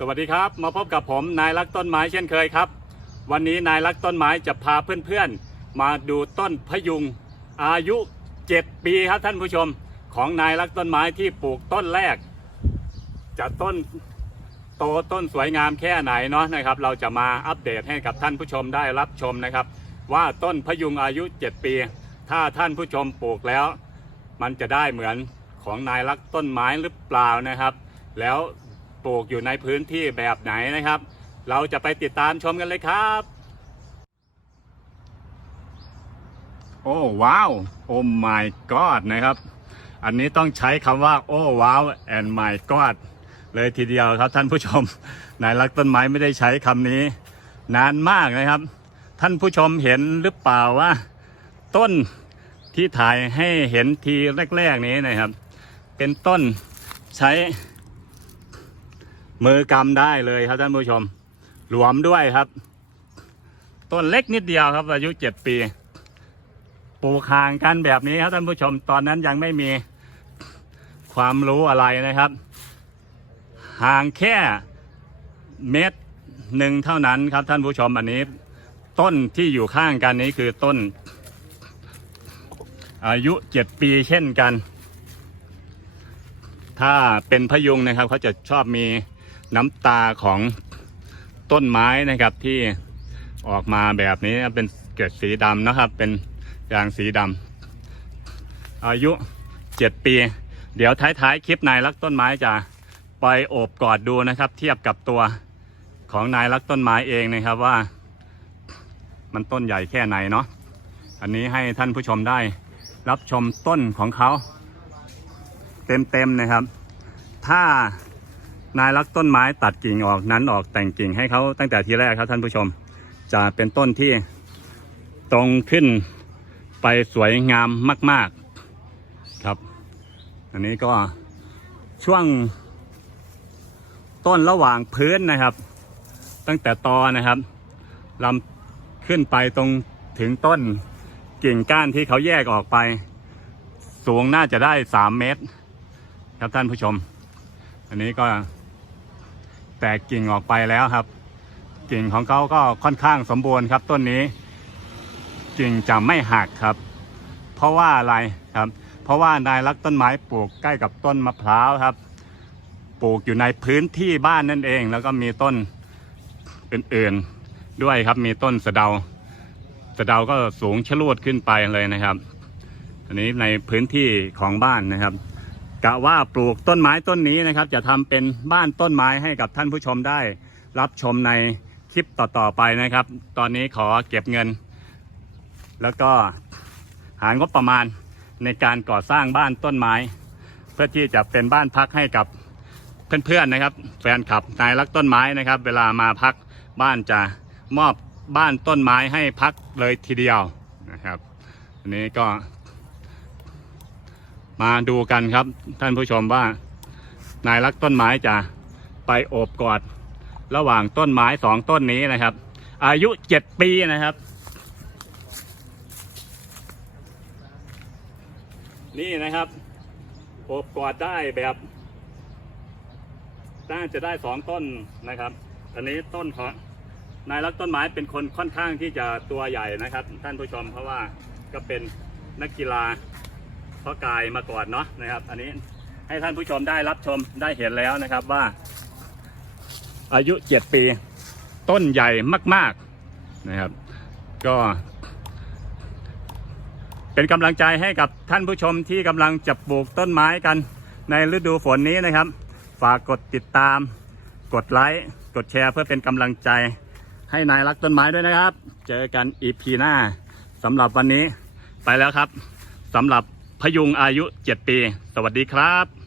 สวัสดีครับมาพบกับผมนายรักต้นไม้เช่นเคยครับ วันนี้นายรักต้นไม้จะพาเพื่อนๆ มาดูต้นพยุงอายุ 7 ปีครับท่านผู้ชมของนายรักต้นไม้ที่ปลูกต้นแรก จะต้นโตต้นสวยงามแค่ไหนเนาะนะครับ เราจะมาอัปเดตให้กับท่านผู้ชมได้รับชมนะครับ ว่าต้นพยุงอายุ 7 ปี ถ้าท่านผู้ชมปลูกแล้ว มันจะได้เหมือนของนายรักต้นไม้หรือเปล่านะครับ แล้ว ปลูกอยู่ในพื้นที่แบบไหนนะครับ เราจะไปติดตามชมกันเลยครับ โอ้ว้าวโอ้ my god นะครับ อันนี้ต้องใช้คำว่า โอ้ว้าว and my god เลยทีเดียวครับท่านผู้ชมนายรักต้นไม้ไม่ได้ใช้คำนี้ นานมากนะครับ ท่านผู้ชมเห็นหรือเปล่าว่า ต้นที่ถ่ายให้เห็นทีแรก ๆ นี้นะครับ เป็นต้นใช้ มือกำได้เลยครับท่านผู้ชม หลวมด้วยครับ ต้นเล็กนิดเดียวครับ อายุเจ็ดปี ปลูกห่างกันแบบนี้ครับท่านผู้ชม ตอนนั้นยังไม่มีความรู้อะไรนะครับ ห่างแค่เมตรหนึ่งเท่านั้นครับท่านผู้ชมอันนี้ ต้นที่อยู่ข้างกันนี้คือต้น อายุเจ็ดปีเช่นกัน ถ้าเป็นพยุงนะครับเขาจะชอบมี น้ำตาของต้นไม้นะครับที่ออกมาแบบนี้เป็นเกล็ดสีดำนะครับ เป็นยางสีดำอายุเจ็ดปี เดี๋ยวท้ายๆคลิปนายรักต้นไม้จะไปโอบกอดดูนะครับ เทียบกับตัวของนายรักต้นไม้เองนะครับว่า มันต้นใหญ่แค่ไหนเนาะอันนี้ให้ท่านผู้ชมได้รับชมต้นของเขา เต็มๆนะครับ ถ้า นายรักต้นไม้ตัดกิ่งออกนั้นออกแต่งกิ่งให้เขาตั้งแต่ทีแรกครับท่านผู้ชม จะเป็นต้นที่ตรงขึ้นไปสวยงามมาก ๆครับ อันนี้ก็ช่วงต้นระหว่างพื้นนะครับ ตั้งแต่ตอนะครับลำขึ้นไปตรงถึงต้นกิ่งก้านที่เขาแยกออกไป สูงน่าจะได้สามเมตร ครับท่านผู้ชม อันนี้ก็ ตกกิ่งออกไปแล้วครับ กิ่งของเขาก็ค่อนข้างสมบูรณ์ครับ ต้นนี้ กิ่งจะไม่หักครับ เพราะว่าอะไรครับ เพราะว่านายรักต้นไม้ปลูกใกล้กับต้นมะพร้าวครับ ปลูกอยู่ในพื้นที่บ้านนั่นเอง แล้วก็มีต้นอื่นๆด้วยครับมีต้นสะเดาสะเดาก็สูงชะลูดขึ้นไปเลยนะครับ อันนี้ในพื้นที่ของบ้านนะครับ กะว่าปลูกต้นไม้ต้นนี้นะครับ จะทำเป็นบ้านต้นไม้ให้กับท่านผู้ชมได้ รับชมในคลิปต่อๆไปนะครับ ตอนนี้ขอเก็บเงิน แล้วก็หางบประมาณในการก่อสร้างบ้านต้นไม้ เพื่อที่จะเป็นบ้านพักให้กับเพื่อนๆนะครับ แฟนคลับนายรักต้นไม้นะครับ เวลามาพักบ้านจะมอบบ้านต้นไม้ให้พักเลยทีเดียวนะครับ อันนี้ก็ มาดูกันครับ ท่านผู้ชมว่า นายรักต้นไม้จะไปโอบกอด ระหว่างต้นไม้สองต้นนี้นะครับ อายุเจ็ดปีนะครับ นี่นะครับโอบกอดได้แบบน่าจะได้สองต้นนะครับ อันนี้ต้นของนายรักต้นไม้เป็นคนค่อนข้างที่จะตัวใหญ่นะครับ ท่านผู้ชมเพราะว่าก็เป็นนักกีฬา พราะกายมาก่อนเนาะนะครับ อันนี้ให้ท่านผู้ชมได้รับชมได้เห็นแล้วนะครับว่า อายุเจ็ดปี ต้นใหญ่มาก ๆนะครับ ก็ เป็นกำลังใจให้กับท่านผู้ชมที่กำลังจะปลูกต้นไม้กันในฤดูฝนนี้นะครับ ฝากกดติดตาม กดไลค์กดแชร์เพื่อเป็นกำลังใจให้นายรักต้นไม้ด้วยนะครับ เจอกันอีพีหน้าสำหรับวันนี้ไปแล้วครับสำหรับ พยุงอายุ 7 ปี สวัสดีครับ